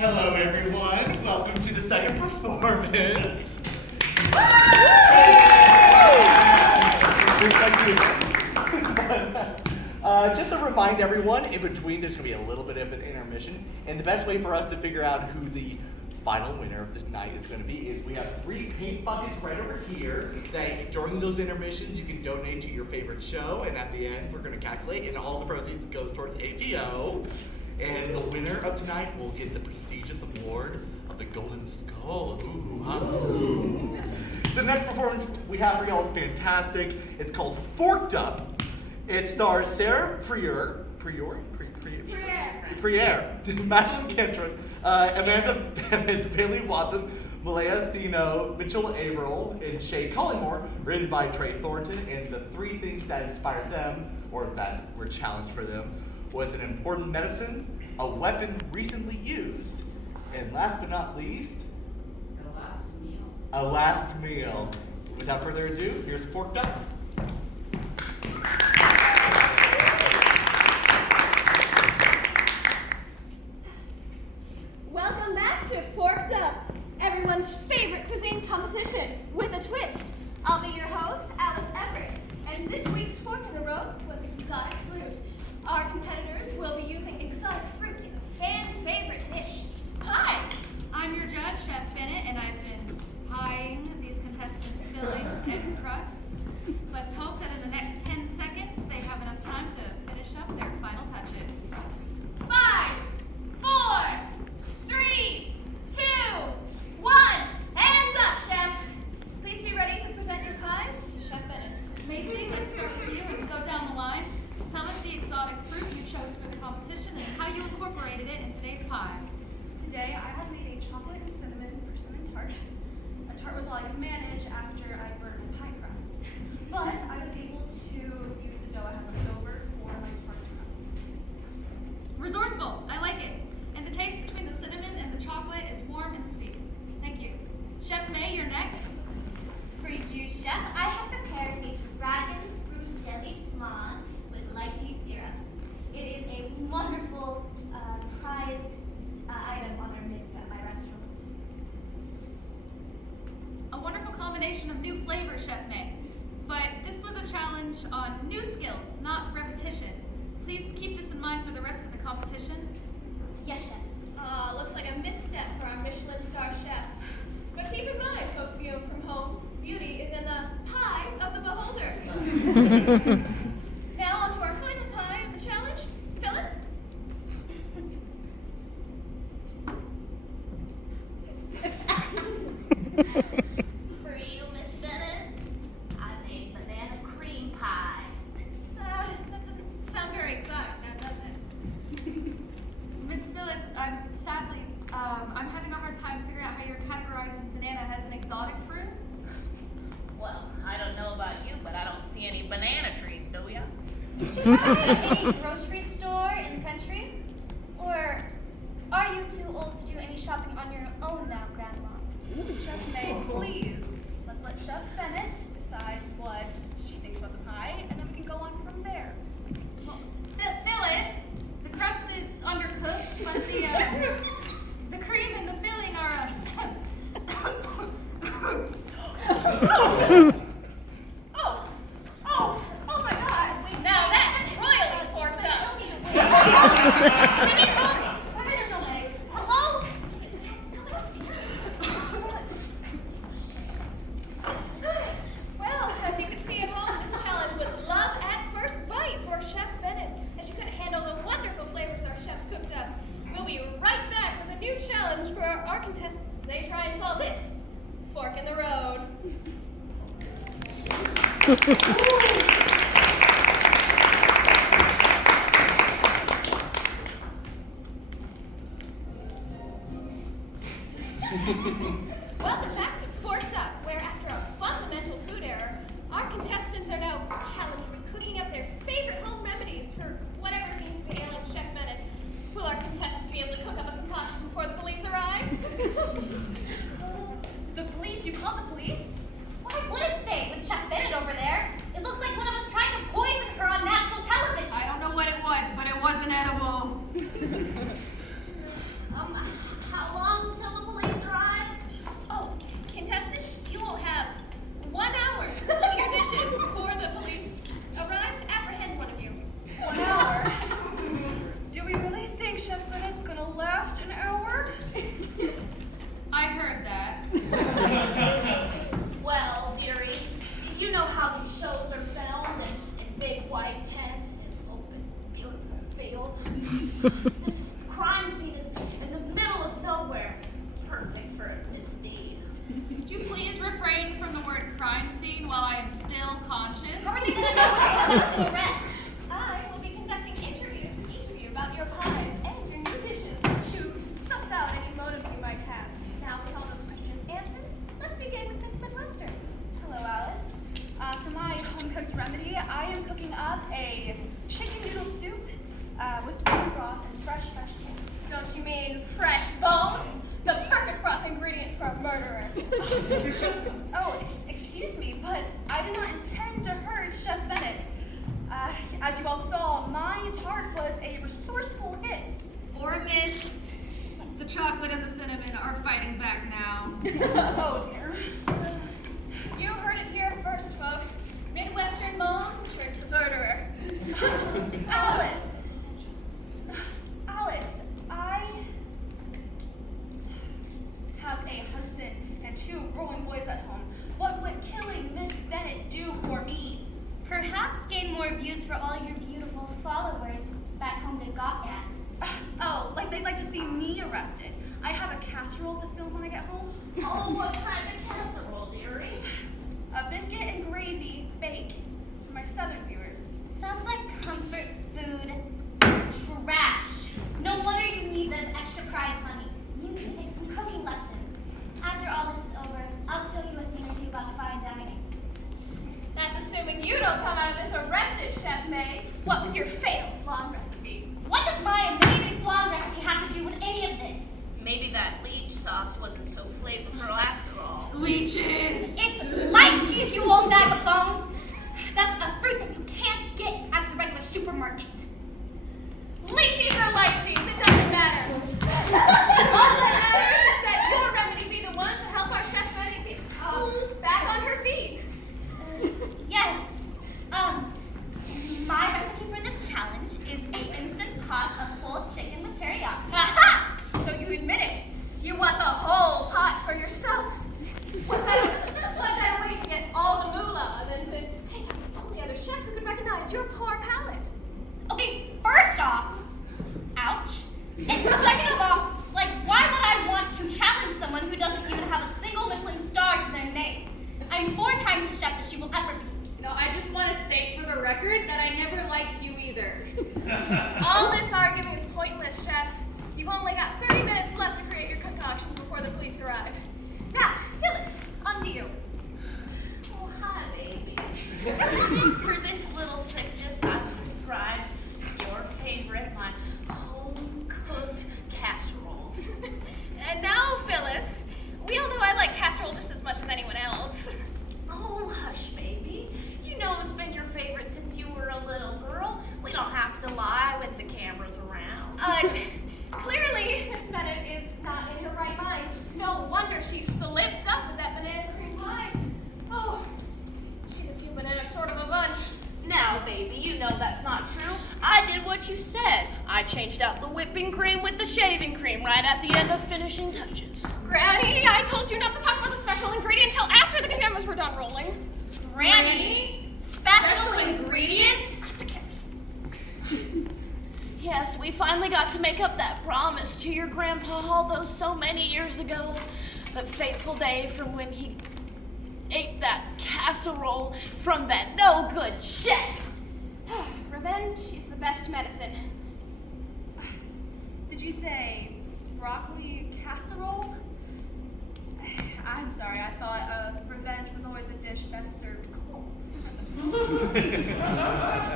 Hello, everyone. Welcome to the second performance. Just to remind everyone, in between there's going to be a little bit of an intermission, and the best way for us to figure out who the final winner of the night is going to be is we have 3 paint buckets right over here that during those intermissions you can donate to your favorite show, and at the end we're going to calculate, and all the proceeds goes towards APO. And the winner of tonight will get the prestigious award of the Golden Skull. Ooh, huh? The next performance we have for y'all is fantastic. It's called Forked Up. It stars Sarah Prieur, Madeline Kentron, Amanda Bennett, Bailey Watson, Malaya Thino, Mitchell Averill, and Shay Cullenmore, written by Trey Thornton. And the 3 things that inspired them, or that were challenged for them, was an important medicine, a weapon recently used, and last but not least, a last meal. Without further ado, here's Forked Up. Welcome back to Forked Up, everyone's favorite cuisine competition with a twist. I'll be your host, Alice Everett, and this week's fork in the road was exotic fruit. Our competitors will be using exotic fruit in a fan-favorite dish, pie. I'm your judge, Chef Bennett, and I've been pieing these contestants' fillings and crusts. Let's hope that in the next 10 seconds they have enough time to finish up their final touches. 5, 4, 3, 2, 1. Hands up, chefs. Please be ready to present your pies to Chef Bennett. Macy, let's start with you and go down the line. Tell us the exotic fruit you chose for the competition and how you incorporated it in today's pie. Today I had made a chocolate and cinnamon persimmon tart. A tart was all I could manage after I burned my pie crust. But I was able to use the dough I had left over for my tart crust. Resourceful, I like it. And the taste between the cinnamon and the chocolate is warm and sweet. Thank you. Chef May, you're next. For you, Chef, I have prepared a dragon fruit jelly flan with lychee syrup. It is a wonderful prized item on our menu at my restaurant. A wonderful combination of new flavors, Chef May. But this was a challenge on new skills, not repetition. Please keep this in mind for the rest of the competition. Yes, Chef. Looks like a misstep for our Michelin star chef. But keep in mind, folks viewing from home, beauty is in the pie of the beholder. Now on to our final pie of the challenge. Phyllis? For you, Miss Bennett, I made banana cream pie. That doesn't sound very exotic now, does it? Miss Phyllis, I'm having a hard time figuring out how you're categorizing banana as an exotic fruit. Well, I don't know about you, but I don't see any banana trees, do ya? Do you have any grocery store in the country? Or are you too old to do any shopping on your own now, Grandma? Chef May, please, let's let Chef Bennett decide what she thinks about the pie, and then we can go on from there. Phyllis, the crust is undercooked, but the cream and the filling are Oh my God! Now that's royally forked up. Hello? Well, as you can see at home, this challenge was love at first bite for Chef Bennett, and she couldn't handle the wonderful flavors our chefs cooked up. We'll be right back with a new challenge for our contestants as they try and solve this fork in the road. Welcome back to Forked Up, where after a fundamental food error, our contestants are now challenged with cooking up their favorite home remedies for whatever seems to be ailing Chef Bennett. Will our contestants be able to cook up a concoction before the police arrive? The police? You called the police? Why wouldn't they? With Chef Bennett over there. It looks like one of us tried to poison her on national television. I don't know what it was, but it wasn't edible. This crime scene is in the middle of nowhere. Perfect for a misdeed. Could you please refrain from the word crime scene while I am still conscious? How are they gonna know what it was to arrest? I will be conducting interviews with each of you about your pies and your new dishes to suss out any motives you might have. Now, with all those questions answered, let's begin with Miss Midwester. Hello, Alice. For my home-cooked remedy, I am cooking up a chicken noodle soup with bone broth and fresh vegetables. Don't you mean fresh bones? The perfect broth ingredient for a murderer. Oh, excuse me, but I did not intend to hurt Chef Bennett. As you all saw, my tart was a resourceful hit. Or miss. The chocolate and the cinnamon are fighting back now. Oh dear. You heard it here first, folks. Midwestern mom turned to murderer. Alice, I have a husband and 2 growing boys at home. What would killing Miss Bennett do for me? Perhaps gain more views for all your beautiful followers back home to gawk at. Oh, like they'd like to see me arrested. I have a casserole to film when I get home. Oh, what kind of casserole, dearie? A biscuit and gravy bake for my southern viewers. Sounds like comfort food trash. No wonder you need the extra prize money. You can take some cooking lessons. After all this is over, I'll show you a thing or two about fine dining. That's assuming you don't come out of this arrested, Chef May. What with your fatal flan recipe? What does my amazing flan recipe have to do with any of this? Maybe that leech sauce wasn't so flavorful after all. Leeches! It's lychees, you old bag of bones! That's a fruit that you can't get at the regular supermarket. Lychees or lychees, it doesn't matter. All that matters is that your remedy be the one to help our Chef May be back on her feet. Yes. My recipe for this challenge is an instant pot of whole chicken with teriyaki. Aha! So you admit it. You want the whole pot for yourself. What better way to get all the moolah than to take out the only other chef who could recognize your poor palate? Okay, first off, ouch. And second of all, like, why would I want to challenge someone who doesn't even have a single Michelin star to their name? I'm 4 times the chef that she will ever be. No, I just want to state for the record that I never liked you either. All this arguing is pointless, chefs. You've only got 30 minutes left to create your concoction before the police arrive. Now, Phyllis, on to you. Oh, hi, baby. For this little sickness, I've prescribed your favorite, my home-cooked casserole. And now, Phyllis, we all know I like casserole just as much as anyone else. Oh, hush, baby. You know it's been your favorite since you were a little girl. We don't have to lie with the cameras around. Clearly, Miss Bennett is not in her right mind. No wonder she slipped up with that banana cream pie. Oh, she's a few bananas short of a bunch. Now, baby, you know that's not true. I did what you said. I changed out the whipping cream with the shaving cream right at the end of finishing touches. Granny, I told you not to talk about the special ingredient until after the cameras were done rolling. Granny, special ingredients? Yes, we finally got to make up that promise to your grandpa all those so many years ago. That fateful day from when he ate that casserole from that no-good chef. Revenge is the best medicine. Did you say broccoli casserole? I'm sorry, I thought revenge was always a dish best served cold.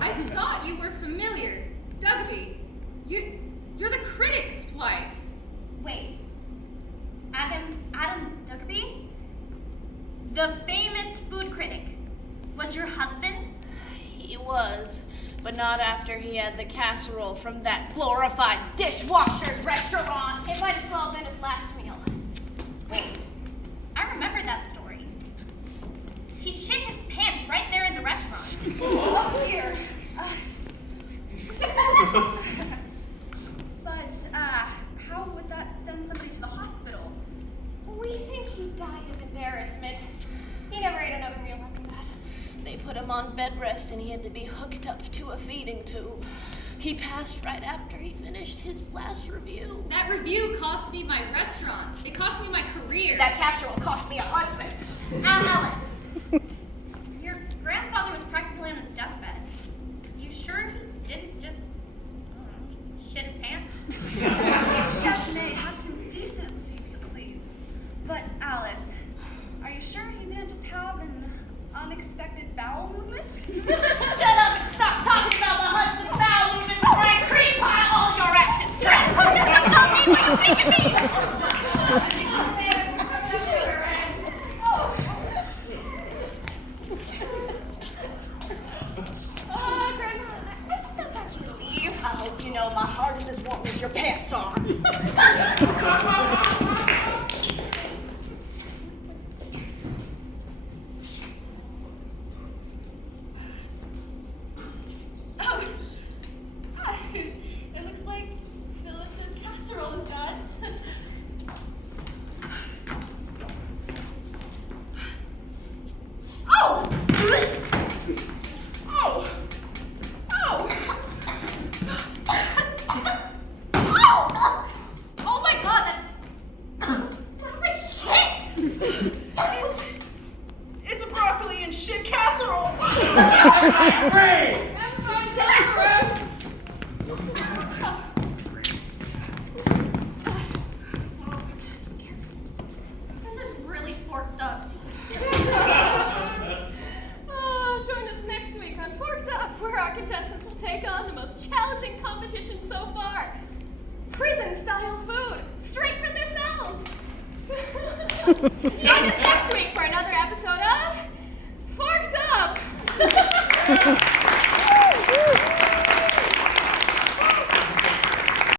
I thought you were familiar. Dugby, you're the critic's wife. Wait. Adam Dugby? The famous food critic was your husband? He was, but not after he had the casserole from that glorified dishwasher's restaurant. It might as well have been his last meal. Wait. I remember that story. He shit his pants right there in the restaurant. Oh dear. But, how would that send somebody to the hospital? We think he died of embarrassment. He never ate another meal after that. They put him on bed rest and he had to be hooked up to a feeding tube. He passed right after he finished his last review. That review cost me my restaurant. It cost me my career. That casserole cost me a husband. Alice, your grandfather was practically on his deathbed. You sure he didn't just shit his pants? Chef may have some decency, please. But Alice, are you sure he didn't just have an unexpected bowel movement? Shut up and stop talking about my husband's bowel movement before I cream pie all your asses. That does not mean what you think it means. Grandma, I think that's our cue to leave. I hope you know my heart is as warm as your pants are. Oh, it looks like Phyllis's casserole is done. Oh! Oh! Oh! Oh my God, that smells like shit! It's a broccoli and shit casserole! This is really forked up. Join us next week on Forked Up, where our contestants will take on the most challenging competition so far. Prison-style food, straight from their cells. Join us next week for another episode of Forked Up.